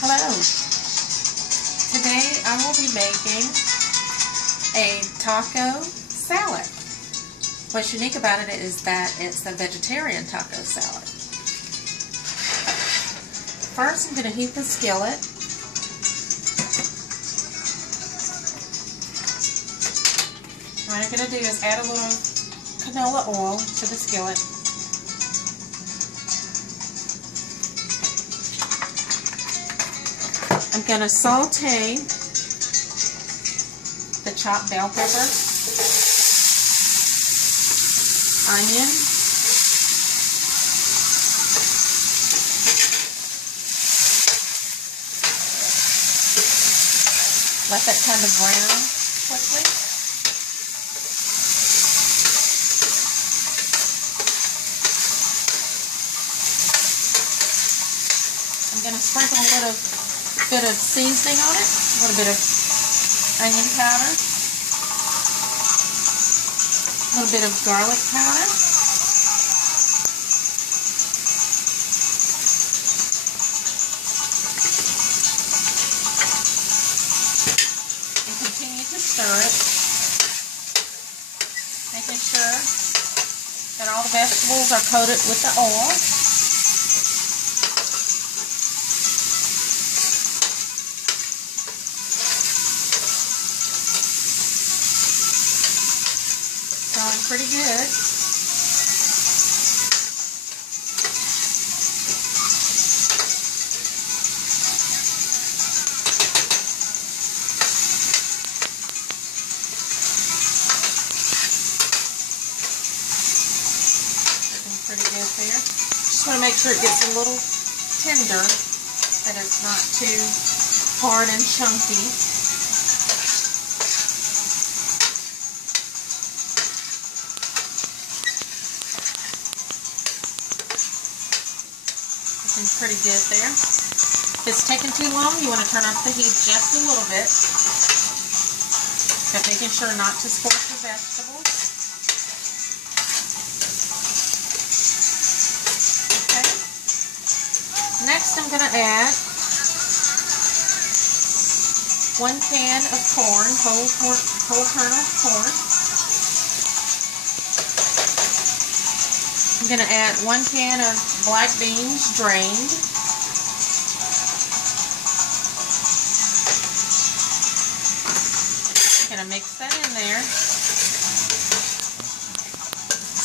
Hello. Today I will be making a taco salad. What's unique about it is that it's a vegetarian taco salad. First I'm going to heat the skillet. What I'm going to do is add a little canola oil to the skillet. I'm going to saute the chopped bell pepper, onion, let that kind of brown quickly. I'm going to sprinkle a little bit of seasoning on it, a little bit of onion powder, a little bit of garlic powder, and continue to stir it, making sure that all the vegetables are coated with the oil. Going pretty good. Looking pretty good there. Just want to make sure it gets a little tender, that it's not too hard and chunky. Pretty good there. If it's taking too long, you want to turn up the heat just a little bit. But making sure not to scorch the vegetables. Okay. Next, I'm going to add 1 can of corn, whole kernel corn. I'm going to add 1 can of black beans drained. I'm going to mix that in there. It's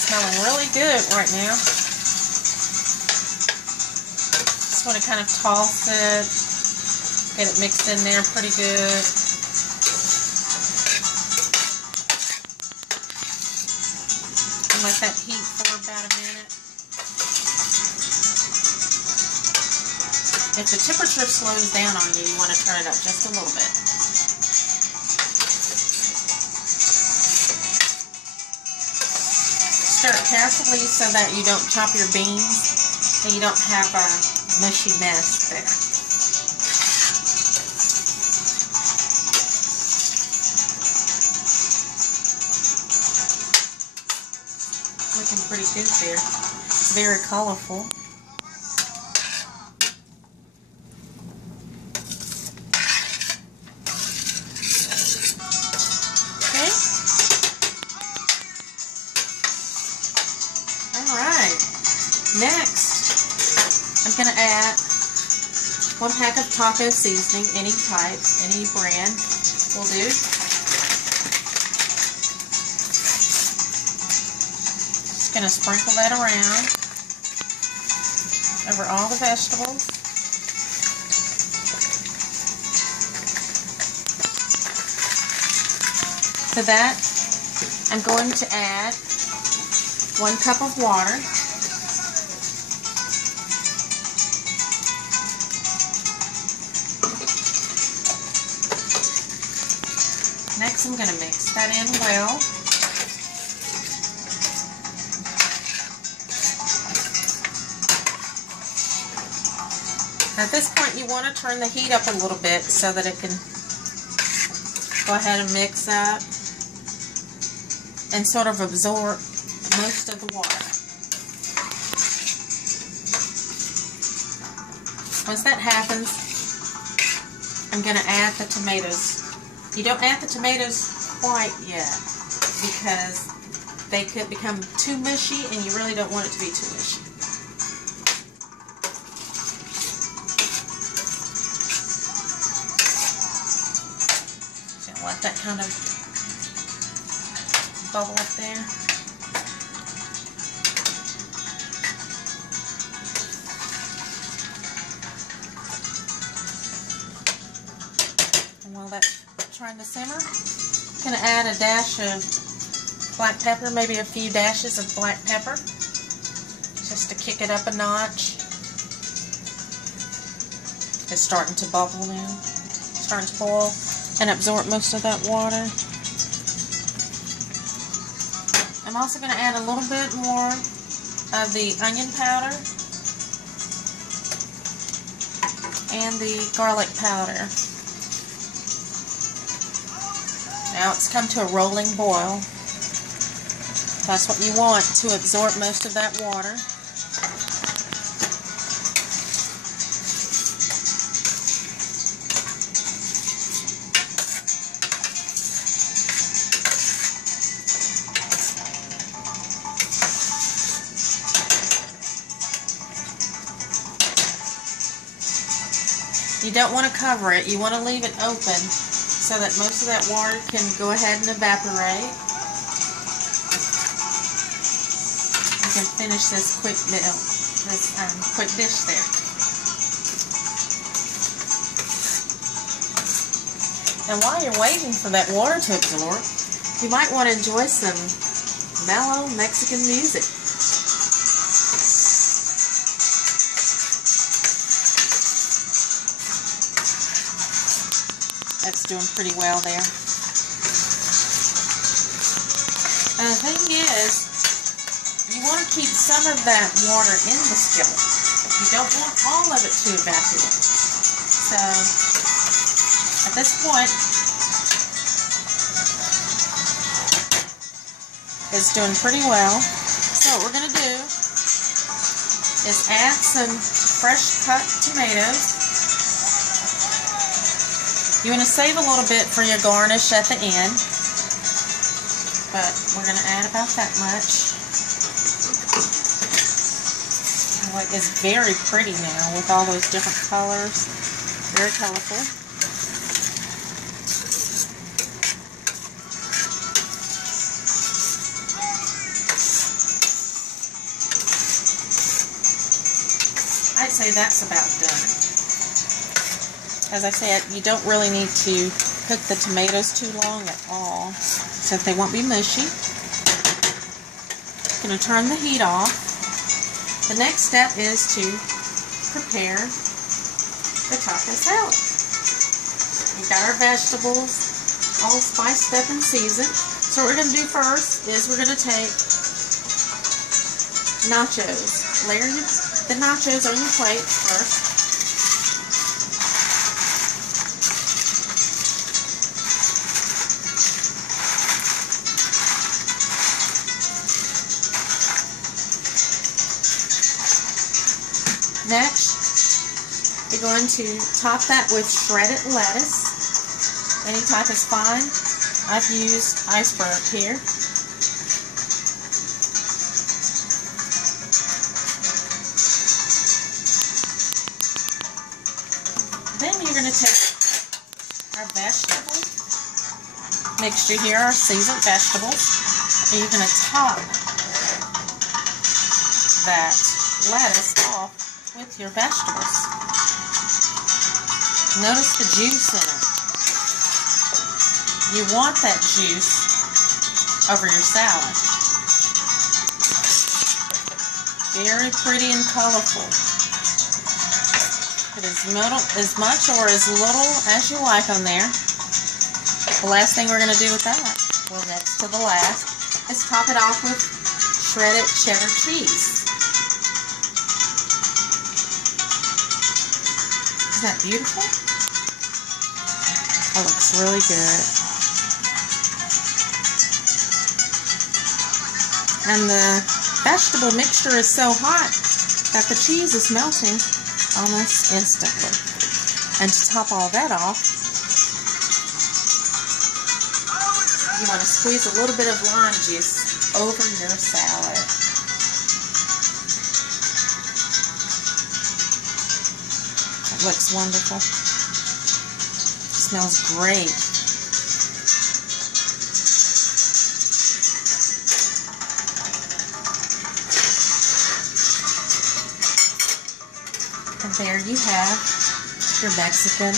smelling really good right now. Just want to kind of toss it, get it mixed in there pretty good. And let that heat for about a minute. If the temperature slows down on you, you want to turn it up just a little bit. Stir it carefully so that you don't chop your beans and you don't have a mushy mess there. Looking pretty good there. It's very colorful. Okay. Alright. Next, I'm going to add 1 pack of taco seasoning, any type, any brand will do. Going to sprinkle that around over all the vegetables. To that, I'm going to add 1 cup of water. Next, I'm going to mix that in well. At this point, you want to turn the heat up a little bit so that it can go ahead and mix up and sort of absorb most of the water. Once that happens, I'm going to add the tomatoes. You don't add the tomatoes quite yet because they could become too mushy and you really don't want it to be too mushy. So let that kind of bubble up there. And while that's trying to simmer, I'm going to add a dash of black pepper, maybe a few dashes of black pepper, just to kick it up a notch. It's starting to bubble now, starting to boil and absorb most of that water. I'm also going to add a little bit more of the onion powder and the garlic powder. Now it's come to a rolling boil. That's what you want to absorb most of that water. You don't want to cover it. You want to leave it open so that most of that water can go ahead and evaporate. You can finish this quick meal, this quick dish there. And while you're waiting for that water to absorb, you might want to enjoy some mellow Mexican music. That's doing pretty well there. And the thing is, you want to keep some of that water in the skillet. You don't want all of it to evaporate. So, at this point, it's doing pretty well. So what we're going to do is add some fresh cut tomatoes. You want to save a little bit for your garnish at the end, but we're going to add about that much. Like, it's very pretty now with all those different colors. Very colorful. I'd say that's about done. As I said, you don't really need to cook the tomatoes too long at all, so that they won't be mushy. I'm going to turn the heat off. The next step is to prepare the taco salad. We've got our vegetables all spiced up and seasoned. So what we're going to do first is we're going to take nachos. Layer the nachos on your plate first. Next, you're going to top that with shredded lettuce. Any type is fine. I've used iceberg here. Then you're going to take our vegetable mixture here, our seasoned vegetables, and you're going to top that lettuce off with your vegetables. Notice the juice in it. You want that juice over your salad. Very pretty and colorful. Put as much or as little as you like on there. The last thing we're going to do with that, well, next to the last, is top it off with shredded cheddar cheese. Isn't that beautiful? That looks really good. And the vegetable mixture is so hot that the cheese is melting almost instantly. And to top all that off, you want to squeeze a little bit of lime juice over your salad. It looks wonderful. Smells great. And there you have your Mexican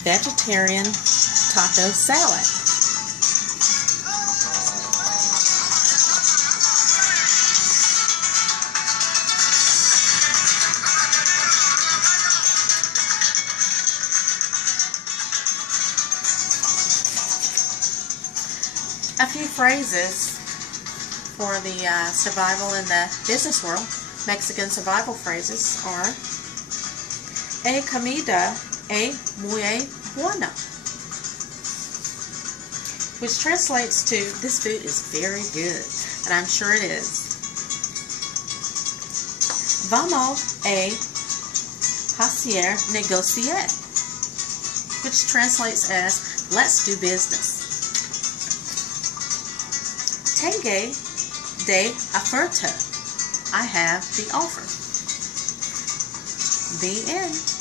vegetarian taco salad. A few phrases for the survival in the business world. Mexican survival phrases are comida muy buena, which translates to this food is very good, and I'm sure it is. Vamos a hacer negocio, which translates as let's do business. Tengo de oferta, I have the offer. The end.